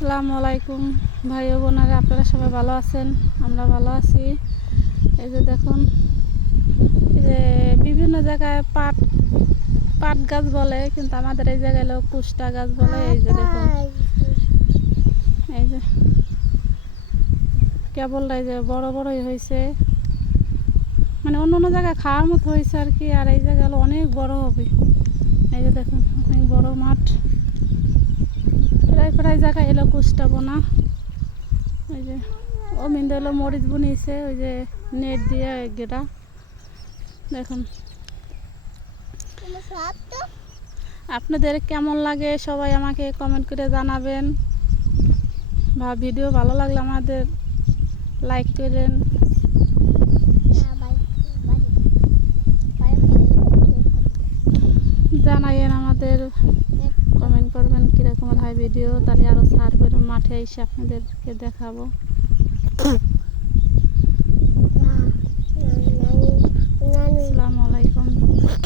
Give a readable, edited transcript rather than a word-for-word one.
আসসালামু আলাইকুম ভাই ও বোনেরা, আপনারা সবাই ভালো আছেন? আমরা ভালো আছি। এই যে দেখুন, এই যে বিভিন্ন জায়গায় পাট গাছ বলে, কিন্তু আমাদের এই জায়গায় হলো কুষ্টা গাছ বলে। এই যে দেখুন, এই যে কেবল এই যে বড় বড়ই হয়েছে, মানে অন্য অন্য জায়গায় খাওয়ার মতো হয়েছে আর কি। আর এই জায়গা হলো অনেক বড় হবে। এই যে দেখুন, অনেক বড় মাঠ। প্রায় প্রায় জায়গায় এলো কুষ্টা বোনা। ওই যে ও মিন্দে হলো মরিচ বুনিয়েছে, ওই যে নেট দিয়ে ঘেরা। দেখুন, আপনাদের কেমন লাগে সবাই আমাকে কমেন্ট করে জানাবেন, বা ভিডিও ভালো লাগলে আমাদের লাইক করেন। জানাইয়েন আমাদের, কমেন্ট করবেন কীরকম হয় ভিডিও, তাহলে আরও সার করে মাঠে এসে আপনাদেরকে দেখাবো।